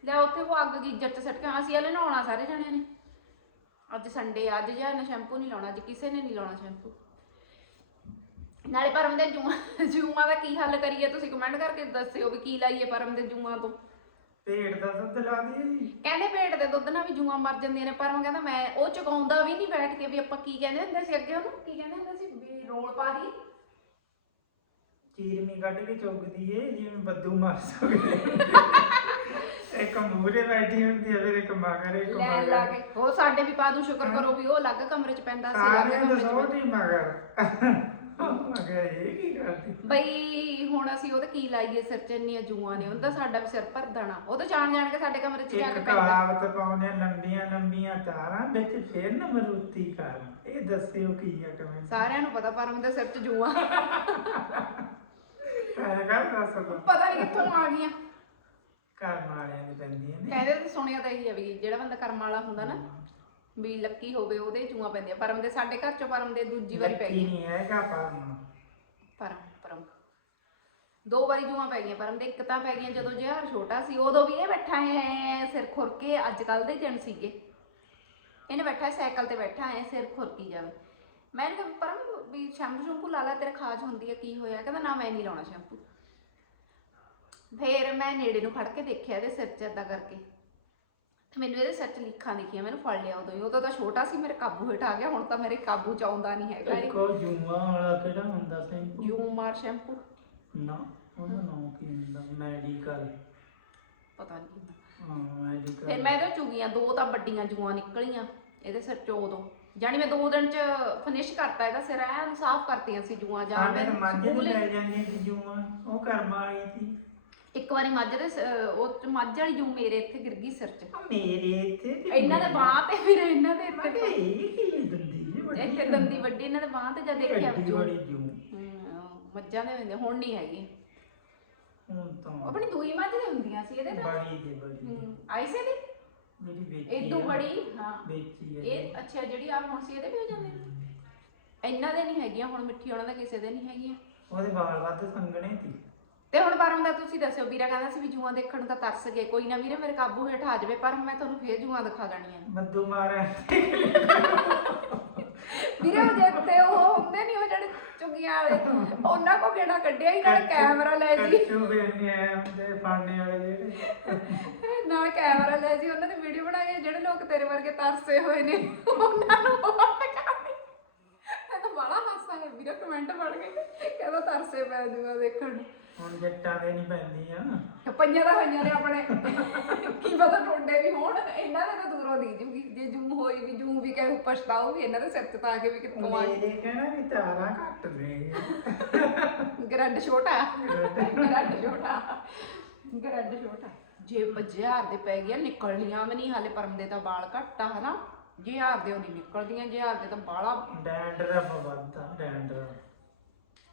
[SPEAKER 1] ਲੈ ਉੱਥੇ ਉਹ ਅੱਗ ਗੀਜਰ ਚ ਸੱਟ ਕੇ ਆਉਣਾ ਸੀ ਹਲੇ ਨਹਾਉਣਾ ਸਾਰੇ ਜਣਿਆਂ ਨੇ। ਅੱਜ ਸੰਡੇ ਅੱਜ ਜਾਂ ਨਾ ਸ਼ੈਂਪੂ ਨਹੀਂ ਲਾਉਣਾ ਅੱਜ ਕਿਸੇ ਨੇ ਨਹੀਂ ਲਾਉਣਾ ਸ਼ੈਂਪੂ। ਨਾਲੇ ਪਰਮ ਦੇ ਜੂਆਂ ਜੂਆਂ ਦਾ ਕੀ ਹੱਲ ਕਰੀਏ? ਤੁਸੀਂ ਕਮੈਂਟ ਕਰਕੇ ਦੱਸਿਓ ਵੀ ਕੀ ਲਾਈਏ ਪਰਮ ਦੇ ਜੂਆਂ ਤੋਂ।
[SPEAKER 3] ਪੇਟ ਦਾ ਦੁੱਧ ਲਾ ਦੇ। ਜੀ
[SPEAKER 1] ਕਹਿੰਦੇ ਪੇਟ ਦੇ ਦੁੱਧ ਨਾਲ ਵੀ ਜੂਆਂ ਮਰ ਜਾਂਦੀਆਂ ਨੇ ਪਰਮ ਕਹਿੰਦਾ ਮੈਂ ਉਹ ਚੁਕਾਉਂਦਾ ਵੀ ਨਹੀਂ ਬੈਠ ਕੇ ਵੀ ਆਪਾਂ ਕੀ ਕਹਿੰਦੇ ਹੁੰਦੇ ਸੀ ਅੱਗੇ ਉਹਨੂੰ? ਕੀ ਕਹਿੰਦੇ ਹੁੰਦੇ ਸੀ? ਵੀ ਰੋਲ ਪਾ ਦੀ।
[SPEAKER 3] ਚੀਰਮੀ ਕੱਢ ਕੇ ਚੁੱਕਦੀ ਏ ਜਿਵੇਂ ਬੱਦੂ ਮਾਰ ਸਕਦੇ ਇੱਕ ਮੂਰੇ ਬੈਠੀ ਹੁੰਦੀ ਹੈ ਫਿਰ ਇੱਕ ਮਗਰ ਇੱਕ
[SPEAKER 1] ਲੈ
[SPEAKER 3] ਮਗਰ।
[SPEAKER 1] ਲਾ ਕੇ। ਉਹ ਸਾਡੇ ਵੀ ਪਾਦੂ ਸ਼ੁਕਰ ਕਰੋ ਵੀ ਉਹ ਅਲੱਗ ਕਮਰੇ 'ਚ ਪੈਂਦਾ ਸੀ ਅਲੱਗ
[SPEAKER 3] ਦਾ
[SPEAKER 1] ਕਮਰੇ 'ਚ ਪੈਂਦਾ।
[SPEAKER 3] ਸੋਟੀ ਮਗਰ। ਮਗਰ ਇਹ ਕੀ ਕਰਦੀ?
[SPEAKER 1] ਬਈ ਹੁਣ ਅਸੀਂ ਉਹਦੇ ਕੀ ਲਾਈਏ ਸਿਰ 'ਚ ਇੰਨੀਆਂ ਜੂਆਂ ਨੇ ਉਹਦਾ ਸਾਡਾ ਵੀ ਸਿਰ ਭਰ ਦੇਣਾ। ਉਹ ਤਾਂ ਜਾਣ ਜਾਣ ਕੇ ਸਾਡੇ ਕਮਰੇ 'ਚ ਜਾ ਕੇ
[SPEAKER 3] ਇੱਕ
[SPEAKER 1] ਪੈਂਦਾ।
[SPEAKER 3] ਕਹਾਵਤ ਪਾਉਂਦੇ ਆ, ਲੰਬੀਆਂ ਲੰਬੀਆਂ ਤਾਰਾਂ ਵਿੱਚ ਫਿਰ ਨਾ ਮਰੂਤੀ ਕਰ। ਇਹ ਦੱਸਿਓ ਕੀ ਆ ਕਮੈਂਟ
[SPEAKER 1] ਸਾਰਿਆਂ ਨੂੰ ਪਤਾ ਪਰਮ ਦੇ ਸਿਰ 'ਚ ਜੂਆਂ।
[SPEAKER 3] ਹੈਗਾ ਦੱਸ ਦੋ।
[SPEAKER 1] ਪਤਾ ਨਹੀਂ ਕਿੱਥੋਂ ਆ ਗਈਆਂ।
[SPEAKER 3] ਘਰ ਵਾਲਿਆਂ ਦੀ ਪੈਂਦੀਆਂ ਨੇ।
[SPEAKER 1] ਕਹਿੰਦੇ ਤੇ ਸੁਣਿਆ ਤਾਂ ਇਹੀ ਆ ਵੀ ਜਿਹੜਾ ਬੰਦਾ ਕਰਮ ਵਾਲਾ ਹੁੰਦਾ ਨਾ ਵੀ ਲੱਕੀ ਹੋਵੇ ਉਹਦੇ ਜੂਆਂ ਪੈਂਦੀਆਂ। ਪਰਮ ਦੇ ਸਾਡੇ ਘਰ 'ਚੋਂ ਪਰਮ ਦੇ ਦੂਜੀ ਵਾਰੀ ਪੈ
[SPEAKER 3] ਲੱਕੀ
[SPEAKER 1] ਗਈ।
[SPEAKER 3] ਨਹੀਂ ਹੈਗਾ ਪਰਮ।
[SPEAKER 1] ਪਰਮ ਪਰਮ। ਦੋ ਵਾਰੀ ਜੂਆਂ ਪੈ ਗਈਆਂ। ਪਰਮ ਦੇ ਇੱਕ ਤਾਂ ਪੈ ਗਈਆਂ ਜਦੋਂ ਜਿਹਾਰ ਛੋਟਾ ਸੀ। ਉਦੋਂ ਵੀ ਇਹ ਬੈਠਾ ਹੈ ਸਿਰ ਖੁਰ ਕੇ ਅੱਜ ਕੱਲ ਦੇ ਦਿਨ ਸੀਗੇ। ਇਹਨੇ ਬੈਠਾ ਸਾਈਕਲ ਤੇ ਬੈਠਾ ਹੈ ਸਿਰ ਖੁਰਕੀ ਜਾਵੇ। ਮੈਂ ਇਹਨੂੰ ਕਿਹਾ ਪਰਮ ਵੀ ਸ਼ੈਂਪੂ ਸ਼ੈਂਪੂ ਲਾ ਲੈ ਤੇਰੇ ਖਾਜ ਹੁੰਦੀ ਹੈ ਕੀ ਹੋਇਆ? ਕਹਿੰਦਾ ਨਾ ਮੈਂ ਨਹੀਂ ਲਾਉਣਾ ਸ਼ੈਂਪੂ। ਫੇਰ ਮੈਂ ਨੇੜੇ ਨੂੰ ਫੜ ਕੇ ਦੇਖਿਆ ਇਹਦੇ ਸਿਰ 'ਚ ਏਦਾਂ ਕਰਕੇ। ਮੈਨੂੰ ਇਹਦੇ ਸਿਰ 'ਚ ਲਿਖਾਂ ਦਿਖੀਆਂ ਮੈਨੂੰ ਫੜ ਲਿਆ ਉਦੋਂ ਹੀ। ਉਦੋਂ ਤਾਂ ਛੋਟਾ ਸੀ ਮੇਰੇ ਕਾਬੂ ਹੇਠ ਆ ਗਿਆ ਹੁਣ ਤਾਂ ਮੇਰੇ ਕਾਬੂ 'ਚ ਆਉਂਦਾ ਨਹੀਂ ਹੈਗਾ ਇਹ।
[SPEAKER 3] ਇੱਕੋ ਜੂਆ ਵਾਲਾ ਕਿਹੜਾ ਹੁੰਦਾ ਸੀ
[SPEAKER 1] ਜੂ ਮਾਰ ਸ਼ੈਂਪੂ।
[SPEAKER 3] ਨਾ ਉਹਦਾ ਨਾਮ ਕੀ ਹੁੰਦਾ? ਮੈਡੀਕਲ।
[SPEAKER 1] ਪਤਾ ਨਹੀਂ
[SPEAKER 3] ਹਾਂ ਮੈਡੀਕਲ।
[SPEAKER 1] ਫਿਰ ਮੈਂ ਇਹਦੇ ਚੁਗੀਆਂ ਦੋ ਤਾਂ ਵੱਡੀਆਂ ਜੂਆਂ ਨਿਕਲੀਆਂ ਇਹਦੇ ਸਿਰ 'ਚੋਂ ਉਦੋਂ। ਜਾਣੀ ਮੈਂ ਦੋ ਦਿਨ 'ਚ ਫਿਨਿਸ਼ ਕਰਤਾ ਇਹਦਾ ਸਿਰ ਐਨ ਸਾਫ਼ ਕਰਤੀਆਂ ਸੀ ਜੂਆਂ ਜਾਂ ਮੈਂ
[SPEAKER 3] ਮਾਝੇ ਦੀ ਲੈ ਜਾਂਦੀ ਸੀ ਜੂਆ। ਉਹ ਕਰਮ ਵਾਲੀ ਸੀ।
[SPEAKER 1] ਇੱਕ ਵਾਰੀ ਮੱਝ ਦੇ ਸ- ਉਹ ਮੱਝ ਵਾਲੀ ਜੂ ਮੇਰੇ ਇੱਥੇ ਗਿਰ ਗਈ ਸਿਰ 'ਚ।
[SPEAKER 3] ਮੇਰੇ ਇੱਥੇ ਤੇ
[SPEAKER 1] ਇਹਨਾਂ ਦੇ ਬਾਹ ਤੇ ਫਿਰ ਇਹਨਾਂ ਦੇ
[SPEAKER 3] ਮੈਂ
[SPEAKER 1] ਇੱਥੇ
[SPEAKER 3] ਇਹ ਕੀ ਦੰਦੀ ਵੱਡੀ
[SPEAKER 1] ਇੱਥੇ ਦੰਦੀ ਵੱਡੀ ਇਹਨਾਂ ਦੇ ਬਾਹ ਤੇ ਜਦ ਦੇਖਿਆ ਜੂ।
[SPEAKER 3] ਬੜੀ ਜੂ।
[SPEAKER 1] ਹਮ, ਮੱਝਾਂ ਦੇ ਹੁੰਦੇ ਹੁਣ ਨਹੀਂ ਹੈਗੀ।
[SPEAKER 3] ਹੁਣ ਤਾਂ
[SPEAKER 1] ਆਪਣੀ ਦੂਈ ਮੱਝ ਦੇ ਹੁੰਦੀਆਂ ਸੀ ਇਹਦੇ ਤਾਂ।
[SPEAKER 3] ਬੜੀ ਤੇ ਬੜੀ
[SPEAKER 1] ਹਮ, ਆਈਸੇ ਦੀ
[SPEAKER 3] ਜਿਹੜੀ ਵੇਚੀ
[SPEAKER 1] ਇਦੋਂ
[SPEAKER 3] ਆ,
[SPEAKER 1] ਬੜੀ ਹਾਂ।
[SPEAKER 3] ਵੇਚੀ ਹੈ
[SPEAKER 1] ਇਹ ਅੱਛਾ ਜਿਹੜੀ ਆ ਹੁਣ ਸੀ ਇਹਦੇ ਵੀ ਹੋ ਜਾਂਦੇ? ਨੇ ਇਹਨਾਂ ਦੇ ਨਹੀਂ ਹੈਗੀਆਂ ਹੁਣ ਮਿੱਠੀ ਉਹਨਾਂ ਦੇ ਕਿਸੇ ਦੇ ਨਹੀਂ ਹੈਗੀਆਂ।
[SPEAKER 3] ਉਹਦੇ ਵਾਲ ਵੱਧ ਸੰਘਣੇ ਸੀ।
[SPEAKER 1] ਤੇ ਹੁਣ ਪਰਮ ਦਾ ਤੁਸੀਂ ਦੱਸਿਓ ਵੀਰਾ ਕਹਿੰਦਾ ਸੀ ਵੀ ਜੂਆਂ ਦੇਖਣ ਨੂੰ ਤਾਂ ਤਰਸ ਗਏ। ਕੋਈ ਨਾ ਵੀਰੇ ਮੇਰੇ ਕਾਬੂ ਹੇਠ ਆ ਜਾਵੇ ਪਰ ਮੈਂ ਤੁਹਾਨੂੰ ਫੇਰ ਜੂਆਂ ਦਿਖਾ ਦੇਣੀਆਂ। ਨੇ।
[SPEAKER 3] ਮੱਦੂ ਮਾਰਿਆ
[SPEAKER 1] ਵੀਰੇ ਉਹ ਜਿੱਤੇ ਉਹ ਹੁੰਦੇ ਨਹੀਂ ਉਹ ਜਿਹੜੇ ਚੁੰਗੀਆਂ ਵਾਲੇ ਉਹਨਾਂ ਕੋ ਕਿਹੜਾ ਕੱਢਿਆ ਹੀ ਨਾਲ ਕੈਮਰਾ ਲੈ ਜੀ।
[SPEAKER 3] ਫੇਰਨੇ ਆਏ ਹੁੰਦੇ ਫਾੜਨੇ ਵਾਲੇ ਜਿਹੜੇ।
[SPEAKER 1] ਨਾਲ ਕੈਮਰਾ ਲੈ ਜੀ ਉਹਨਾਂ ਦੀ ਵੀਡੀਓ ਬਣਾ ਕੇ ਜਿਹੜੇ ਲੋਕ ਤੇਰੇ ਵਰਗੇ ਤਰਸੇ ਹੋਏ ਨੇ ਉਹਨਾਂ ਨੂੰ ਬੜਾ ਹਾਸਾ ਹੈ ਵੀਰੇ ਕਮੈਂਟ ਪੜ ਕੇ ਕਹਿੰਦਾ ਤਰਸੇ ਪੈ ਜੂਗਾ ਦੇਖਣ ਨੂੰ।
[SPEAKER 3] ਹੁਣ ਜੱਟਾਂ ਦੇ ਨਹੀਂ ਪੈਂਦੀਆਂ
[SPEAKER 1] ਪੰਜਾਂ ਦਾ ਹੋਈਆਂ ਨੇ ਆਪਣੇ। ਕੀ ਪਤਾ ਟੋਡੇ ਵੀ ਹੋਣ ਇਹਨਾਂ ਦੇ ਤਾਂ ਦੂਰੋਂ ਦੀ ਜੂਗੀ। ਜੇ ਜੂ ਹੋਈ ਵੀ ਜੂ ਵੀ ਕਹੇ ਪਛਤਾਓ ਵੀ ਇਹਨਾਂ ਦੇ ਸਿਰ ਤਾਂ ਆ ਕੇ ਵੀ ਕਿੱਥੋਂ ਆ
[SPEAKER 3] ਮੇਰੇ ਕਹਿਣਾ ਵੀ ਤਾਰਾ ਘੱਟ ਨੇ।
[SPEAKER 1] ਗਰੱਡ ਛੋਟਾ। ਗਰੱਡ। ਛੋਟਾ। ਗਰੱਡ ਛੋਟਾ। ਜੇ ਹਜ਼ਾਰ ਦੇ ਪੈ ਗਿਆ ਨਿਕਲਣੀਆਂ ਵੀ ਨਹੀਂ। ਹਾਲੇ ਪਰਮ ਦੇ ਤਾਂ ਵਾਲ ਘੱਟ ਆ ਹਨਾ? ਜੇ ਹਜ਼ਾਰ ਦੇ ਉਹ ਨਹੀਂ ਨਿਕਲਦੀਆਂ ਜੇ ਹਜ਼ਾਰ ਦੇ ਤਾਂ ਬਾਲਾ
[SPEAKER 3] ਡੈਂਡਰਫ ਵੱਧਦਾ ਡੈਂਡਰਫ।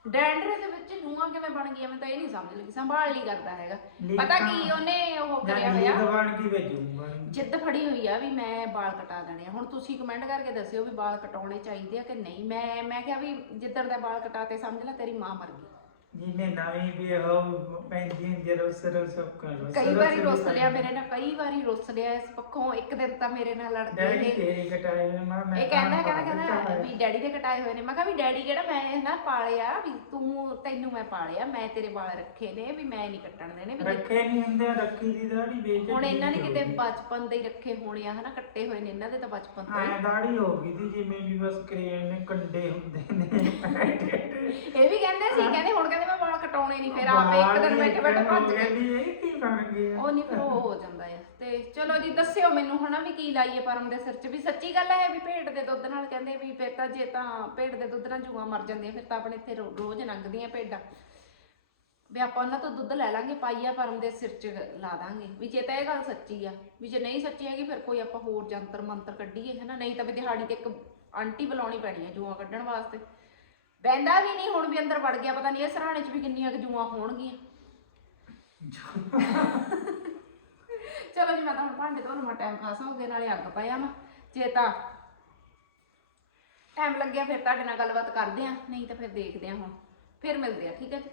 [SPEAKER 1] ਡੈਂਡਰੇ ਦੇ ਵਿੱਚ ਜੂਆਂ ਕਿਵੇਂ ਬਣ ਗਈਆਂ ਮੈਂ ਤਾਂ ਇਹ ਨਹੀਂ ਸਮਝ ਲੱਗੀ ਸੰਭਾਲ ਨਹੀਂ ਕਰਦਾ ਹੈਗਾ। ਪਤਾ ਕੀ ਉਹਨੇ ਉਹ ਕਰਿਆ ਹੋਇਆ?
[SPEAKER 3] ਜੂਮ ਬਣ ਗਈ
[SPEAKER 1] ਜਿੱਦ ਫੜੀ ਹੋਈ ਆ ਵੀ ਮੈਂ ਵਾਲ ਕਟਾ ਦੇਣੇ ਆ। ਹੁਣ ਤੁਸੀਂ ਕਮੈਂਟ ਕਰਕੇ ਦੱਸਿਓ ਵੀ ਵਾਲ ਕਟਾਉਣੇ ਚਾਹੀਦੇ ਆ ਕਿ ਨਹੀਂ? ਮੈਂ ਮੈਂ ਕਿਹਾ ਵੀ ਜਿੱਦਣ ਦਾ ਵਾਲ ਕਟਾਤੇ ਸਮਝ ਲੈ ਤੇਰੀ ਮਾਂ ਮਰ ਗਈ।
[SPEAKER 3] ਜਿਹਨੇ ਨਵੀਂ ਵੀ ਉਹ ਪੈਂਦੀ ਹੁੰਦੀ ਰੋਸ ਰੋਸ ਕਰੋ
[SPEAKER 1] ਕਈ ਵਾਰੀ ਰੁੱਸ ਲਿਆ ਮੇਰੇ ਨਾਲ ਕਈ ਵਾਰੀ ਰੁੱਸ ਲਿਆ ਇਸ ਪੱਖੋਂ ਇੱਕ ਦਿਨ ਤਾਂ ਮੇਰੇ ਨਾਲ ਲੜਦੇ
[SPEAKER 3] ਡੈਡੀ
[SPEAKER 1] ਇਹ
[SPEAKER 3] ਤੇਰੀ ਕਟਾਈ ਨੇ ਮੈਂ ਮੈਂ
[SPEAKER 1] ਇਹ ਕਹਿੰਦਾ ਕਹਿੰਦਾ ਕਹਿੰਦਾ ਵੀ ਡੈਡੀ ਦੇ ਕਟਾਏ ਹੋਏ ਨੇ। ਮੈਂ ਕਿਹਾ ਵੀ ਡੈਡੀ ਕਿਹੜਾ ਮੈਂ ਨਾ ਪਾਲਿਆ ਵੀ ਤੂੰ ਤੈਨੂੰ ਮੈਂ ਪਾਲਿਆ ਮੈਂ ਤੇਰੇ ਵਾਲ ਰੱਖੇ ਨੇ ਵੀ ਮੈਂ ਨਹੀਂ ਕੱਟਣ ਦੇਣੇ ਵੀ
[SPEAKER 3] ਰੱਖੇ ਨਹੀਂ ਹੁੰਦੇ ਰੱਖੀ ਦੀ ਦਾੜੀ ਵੇਚ
[SPEAKER 1] ਹੁਣ ਇਹਨਾਂ ਨੇ ਕਿਤੇ ਬਚਪਨ ਦੇ ਹੀ ਰੱਖੇ ਹੋਣੇ ਆ ਹਨਾ ਕੱਟੇ ਹੋਏ ਨੇ ਇਹਨਾਂ ਦੇ ਤਾਂ ਬਚਪਨ ਤੋਂ ਹੀ।
[SPEAKER 3] ਦਾੜੀ ਹੋ ਗਈ ਦੀ ਜਿਵੇਂ ਵੀ ਬਸ ਕਰੇਨ ਨੇ ਕੰਡੇ ਹੁੰਦੇ ਨੇ।
[SPEAKER 1] ਇਹ ਵੀ ਕਹਿੰਦੇ ਸੀ ਕਹਿੰਦੇ ਹੁਣ ਕਹਿੰਦੇ ਮੈਂ ਵਾਲ ਕਟਾਉਣੇ ਨਹੀਂ ਫਿਰ ਆਪੇ ਇੱਕ ਦਿਨ ਬੈਠੇ ਬੈਠੇ ਭੱਜ ਗਏ।
[SPEAKER 3] ਕਹਿੰਦੀ ਇਹ ਕੀ ਬਣ ਗਿਆ
[SPEAKER 1] ਉਹ ਨਹੀਂ ਫਿਰ ਉਹ ਹੋ ਜਾਂਦਾ ਹੈ ਤੇ ਚਲੋ ਜੀ ਦੱਸਿਓ ਮੈਨੂੰ ਹਨਾ ਵੀ ਕੀ ਲਾਈਏ ਪਰਮ ਦੇ ਸਿਰ 'ਚ। ਵੀ ਸੱਚੀ ਗੱਲ ਹੈ ਵੀ ਭੇਡ ਦੇ ਦੁੱਧ ਨਾਲ ਕਹਿੰਦੇ ਵੀ ਫਿਰ ਤਾਂ ਜੇ ਤਾਂ ਭੇਡ ਦੇ ਦੁੱਧ ਨਾਲ ਜੂਆਂ ਮਰ ਜਾਂਦੀਆਂ ਫਿਰ ਤਾਂ ਆਪਣੇ ਇੱਥੇ ਰੋ- ਰੋਜ਼ ਲੰਘਦੀਆਂ ਭੇਡਾਂ। ਵੀ ਆਪਾਂ ਉਹਨਾਂ ਤੋਂ ਦੁੱਧ ਲੈ ਲਾਂਗੇ ਪਾਈਆ ਪਰਮ ਦੇ ਸਿਰ 'ਚ ਲਾ ਦਾਂਗੇ। ਵੀ ਜੇ ਤਾਂ ਇਹ ਗੱਲ ਸੱਚੀ ਆ ਵੀ ਜੇ ਨਹੀਂ ਸੱਚੀ ਹੈਗੀ ਫਿਰ ਕੋਈ ਆਪਾਂ ਹੋਰ ਜੰਤਰ ਮੰਤਰ ਕੱਢੀਏ ਹਨਾ? ਨਹੀਂ ਤਾਂ ਵੀ ਦਿਹਾੜੀ ਤੇ ਇੱਕ ਆਂਟੀ ਬੁਲਾਉਣੀ ਪੈਣੀ ਹੈ ਜੂਆਂ ਕੱਢਣ ਵਾਸਤੇ। ਬਹਿੰਦਾ ਵੀ ਨਹੀਂ, ਹੁਣ ਵੀ ਅੰਦਰ ਵੜ ਗਿਆ, ਪਤਾ ਨਹੀਂ ਇਹ ਸਰਾਣੇ 'ਚ ਵੀ ਕਿੰਨੀਆਂ ਕੁ ਜੂਆਂ ਹੋਣਗੀਆਂ। ਚਲੋ ਜੀ, ਮੈਂ ਤਾਂ ਹੁਣ ਭਾਂਡੇ ਧੋਣ ਮਾ ਟਾਈਮ ਖਾਸਾ ਹੋ ਗਿਆ ਨਾਲੇ ਅੱਗ ਪਾਇਆ ਮੈਂ। ਜੇ ਤਾਂ ਟਾਈਮ ਲੱਗਿਆ, ਫਿਰ ਤੁਹਾਡੇ ਨਾਲ ਗੱਲਬਾਤ ਕਰਦੇ ਆ, ਨਹੀਂ ਤਾਂ ਫਿਰ ਦੇਖਦੇ ਆ ਹੁਣ। ਫਿਰ ਮਿਲਦੇ ਆ, ਠੀਕ ਹੈ ਜੀ।